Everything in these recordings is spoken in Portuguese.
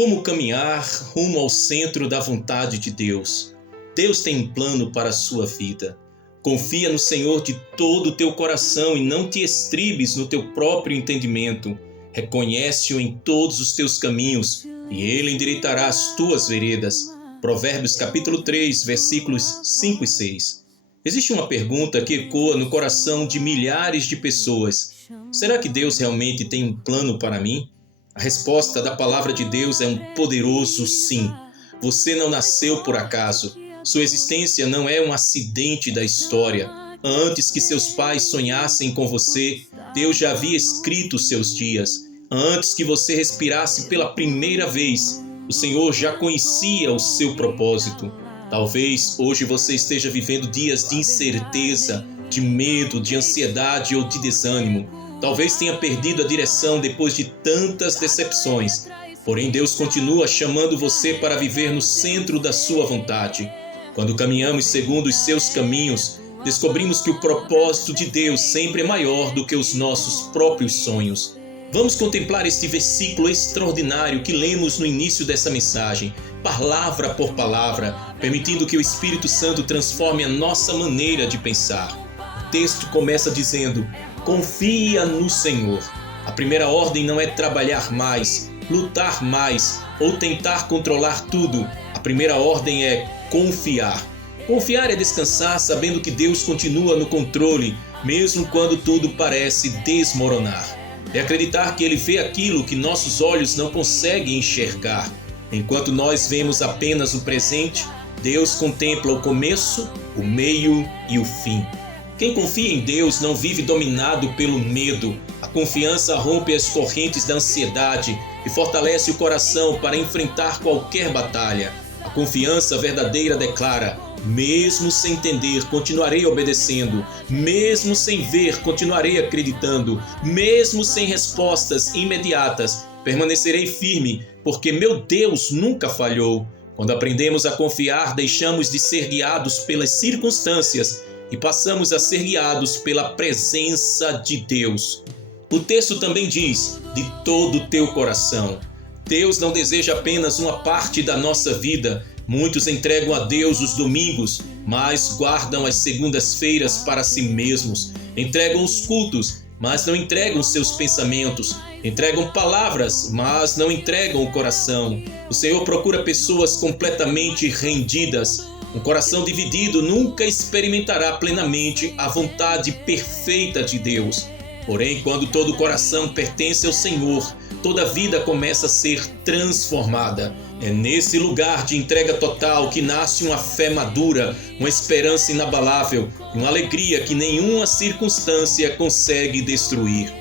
Como caminhar rumo ao centro da vontade de Deus? Deus tem um plano para a sua vida. Confia no Senhor de todo o teu coração e não te estribes no teu próprio entendimento. Reconhece-o em todos os teus caminhos e Ele endireitará as tuas veredas. Provérbios capítulo 3, versículos 5 e 6. Existe uma pergunta que ecoa no coração de milhares de pessoas. Será que Deus realmente tem um plano para mim? A resposta da palavra de Deus é um poderoso sim. Você não nasceu por acaso. Sua existência não é um acidente da história. Antes que seus pais sonhassem com você, Deus já havia escrito seus dias. Antes que você respirasse pela primeira vez, o Senhor já conhecia o seu propósito. Talvez hoje você esteja vivendo dias de incerteza, de medo, de ansiedade ou de desânimo. Talvez tenha perdido a direção depois de tantas decepções. Porém, Deus continua chamando você para viver no centro da sua vontade. Quando caminhamos segundo os seus caminhos, descobrimos que o propósito de Deus sempre é maior do que os nossos próprios sonhos. Vamos contemplar este versículo extraordinário que lemos no início dessa mensagem, palavra por palavra, permitindo que o Espírito Santo transforme a nossa maneira de pensar. O texto começa dizendo: confia no Senhor. A primeira ordem não é trabalhar mais, lutar mais ou tentar controlar tudo. A primeira ordem é confiar. Confiar é descansar sabendo que Deus continua no controle, mesmo quando tudo parece desmoronar. É acreditar que Ele vê aquilo que nossos olhos não conseguem enxergar. Enquanto nós vemos apenas o presente, Deus contempla o começo, o meio e o fim. Quem confia em Deus não vive dominado pelo medo. A confiança rompe as correntes da ansiedade e fortalece o coração para enfrentar qualquer batalha. A confiança verdadeira declara: mesmo sem entender, continuarei obedecendo. Mesmo sem ver, continuarei acreditando. Mesmo sem respostas imediatas, permanecerei firme, porque meu Deus nunca falhou. Quando aprendemos a confiar, deixamos de ser guiados pelas circunstâncias e passamos a ser guiados pela presença de Deus. O texto também diz: de todo o teu coração. Deus não deseja apenas uma parte da nossa vida. Muitos entregam a Deus os domingos, mas guardam as segundas-feiras para si mesmos. Entregam os cultos, mas não entregam seus pensamentos. Entregam palavras, mas não entregam o coração. O Senhor procura pessoas completamente rendidas. Um coração dividido nunca experimentará plenamente a vontade perfeita de Deus. Porém, quando todo o coração pertence ao Senhor, toda a vida começa a ser transformada. É nesse lugar de entrega total que nasce uma fé madura, uma esperança inabalável e uma alegria que nenhuma circunstância consegue destruir.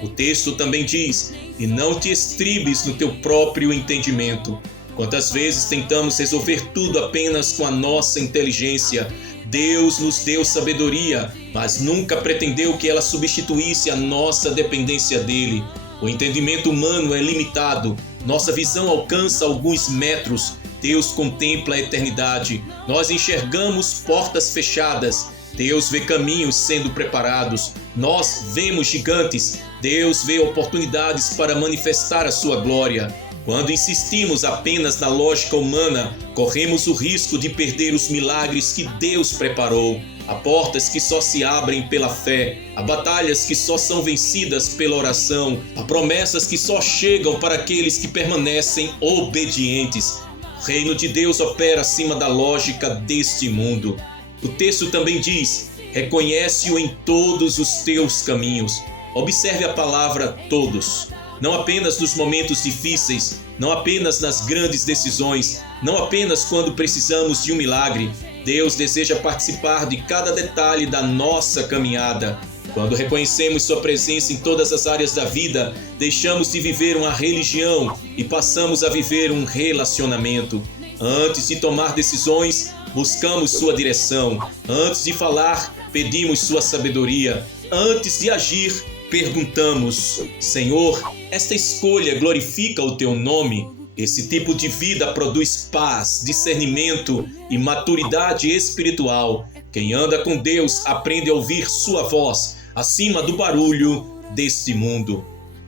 O texto também diz: e não te estribes no teu próprio entendimento. Quantas vezes tentamos resolver tudo apenas com a nossa inteligência? Deus nos deu sabedoria, mas nunca pretendeu que ela substituísse a nossa dependência dele. O entendimento humano é limitado. Nossa visão alcança alguns metros. Deus contempla a eternidade. Nós enxergamos portas fechadas. Deus vê caminhos sendo preparados. Nós vemos gigantes. Deus vê oportunidades para manifestar a sua glória. Quando insistimos apenas na lógica humana, corremos o risco de perder os milagres que Deus preparou. Há portas que só se abrem pela fé, há batalhas que só são vencidas pela oração, há promessas que só chegam para aqueles que permanecem obedientes. O reino de Deus opera acima da lógica deste mundo. O texto também diz: reconhece-o em todos os teus caminhos. Observe a palavra todos. Não apenas nos momentos difíceis, não apenas nas grandes decisões, não apenas quando precisamos de um milagre. Deus deseja participar de cada detalhe da nossa caminhada. Quando reconhecemos sua presença em todas as áreas da vida, deixamos de viver uma religião e passamos a viver um relacionamento. Antes de tomar decisões, buscamos sua direção. Antes de falar, pedimos sua sabedoria. Antes de agir, perguntamos: Senhor, esta escolha glorifica o teu nome? Esse tipo de vida produz paz, discernimento e maturidade espiritual. Quem anda com Deus aprende a ouvir sua voz acima do barulho deste mundo.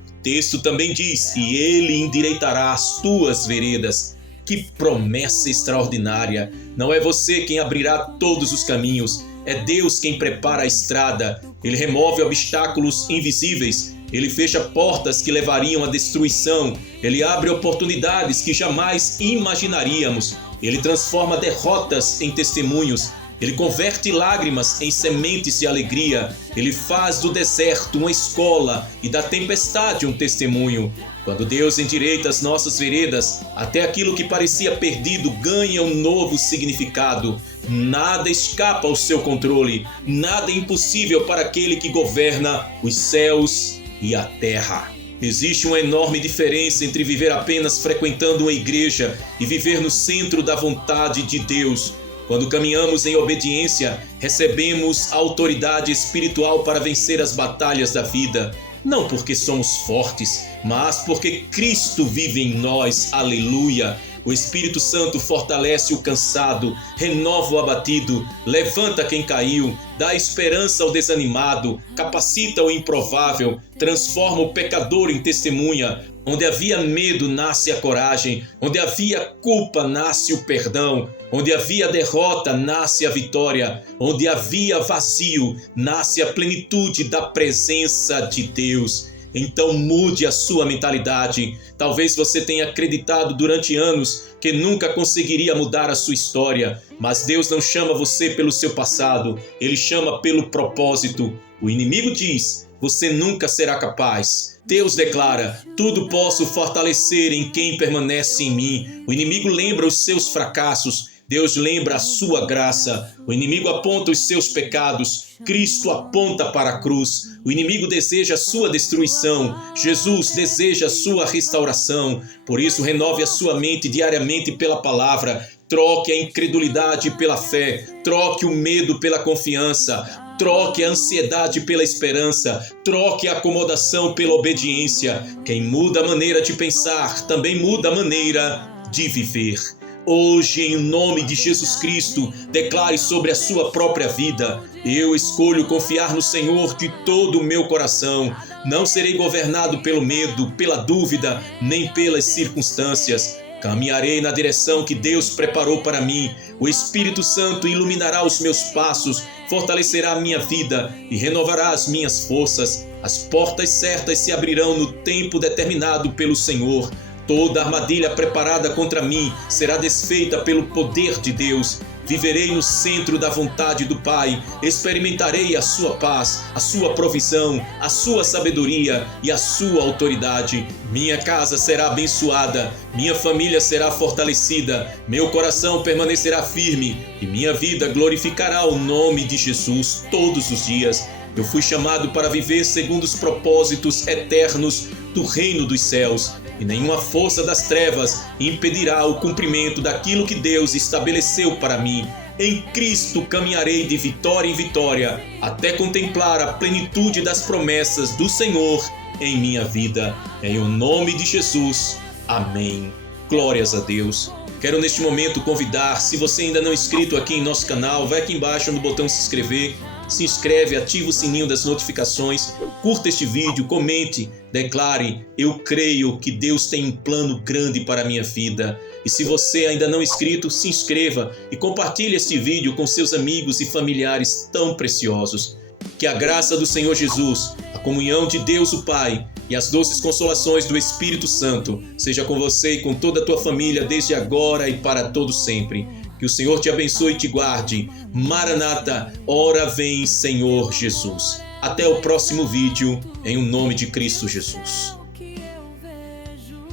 O texto também diz: e ele endireitará as tuas veredas. Que promessa extraordinária! Não é você quem abrirá todos os caminhos, é Deus quem prepara a estrada. Ele remove obstáculos invisíveis, ele fecha portas que levariam à destruição, ele abre oportunidades que jamais imaginaríamos, ele transforma derrotas em testemunhos, ele converte lágrimas em sementes de alegria, ele faz do deserto uma escola e da tempestade um testemunho. Quando Deus endireita as nossas veredas, até aquilo que parecia perdido ganha um novo significado. Nada escapa ao seu controle, nada é impossível para aquele que governa os céus e a terra. Existe uma enorme diferença entre viver apenas frequentando uma igreja e viver no centro da vontade de Deus. Quando caminhamos em obediência, recebemos autoridade espiritual para vencer as batalhas da vida. Não porque somos fortes, mas porque Cristo vive em nós. Aleluia! O Espírito Santo fortalece o cansado, renova o abatido, levanta quem caiu, dá esperança ao desanimado, capacita o improvável, transforma o pecador em testemunha. Onde havia medo, nasce a coragem. Onde havia culpa, nasce o perdão. Onde havia derrota, nasce a vitória. Onde havia vazio, nasce a plenitude da presença de Deus. Então mude a sua mentalidade. Talvez você tenha acreditado durante anos que nunca conseguiria mudar a sua história, mas Deus não chama você pelo seu passado, Ele chama pelo propósito. O inimigo diz: você nunca será capaz. Deus declara: tudo posso fortalecer em quem permanece em mim. O inimigo lembra os seus fracassos, Deus lembra a sua graça. O inimigo aponta os seus pecados, Cristo aponta para a cruz. O inimigo deseja a sua destruição, Jesus deseja a sua restauração. Por isso, renove a sua mente diariamente pela palavra. Troque a incredulidade pela fé, troque o medo pela confiança, troque a ansiedade pela esperança, troque a acomodação pela obediência. Quem muda a maneira de pensar, também muda a maneira de viver. Hoje, em nome de Jesus Cristo, declare sobre a sua própria vida: eu escolho confiar no Senhor de todo o meu coração. Não serei governado pelo medo, pela dúvida, nem pelas circunstâncias. Caminharei na direção que Deus preparou para mim. O Espírito Santo iluminará os meus passos, fortalecerá a minha vida e renovará as minhas forças. As portas certas se abrirão no tempo determinado pelo Senhor. Toda armadilha preparada contra mim será desfeita pelo poder de Deus. Viverei no centro da vontade do Pai, experimentarei a sua paz, a sua provisão, a sua sabedoria e a sua autoridade. Minha casa será abençoada, minha família será fortalecida, meu coração permanecerá firme e minha vida glorificará o nome de Jesus todos os dias. Eu fui chamado para viver segundo os propósitos eternos do reino dos céus, e nenhuma força das trevas impedirá o cumprimento daquilo que Deus estabeleceu para mim. Em Cristo caminharei de vitória em vitória, até contemplar a plenitude das promessas do Senhor em minha vida. Em o nome de Jesus. Amém. Glórias a Deus. Quero neste momento convidar, se você ainda não é inscrito aqui em nosso canal, vai aqui embaixo no botão se inscrever. Se inscreve, ativa o sininho das notificações, curta este vídeo, comente, declare: eu creio que Deus tem um plano grande para a minha vida. E se você ainda não é inscrito, se inscreva e compartilhe este vídeo com seus amigos e familiares tão preciosos. Que a graça do Senhor Jesus, a comunhão de Deus o Pai e as doces consolações do Espírito Santo seja com você e com toda a tua família desde agora e para todo sempre. Que o Senhor te abençoe e te guarde. Maranata, ora vem, Senhor Jesus. Até o próximo vídeo, em o nome de Cristo Jesus. O que eu vejo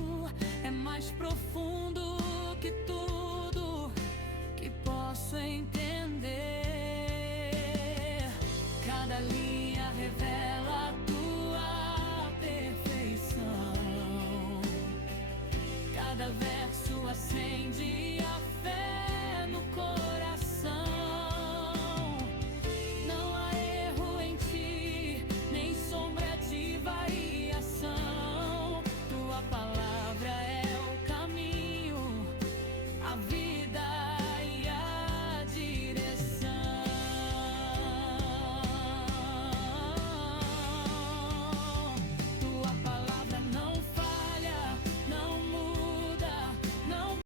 é mais profundo que tudo que posso entender. Cada linha revela a tua perfeição. Cada verso acende a fé no coração.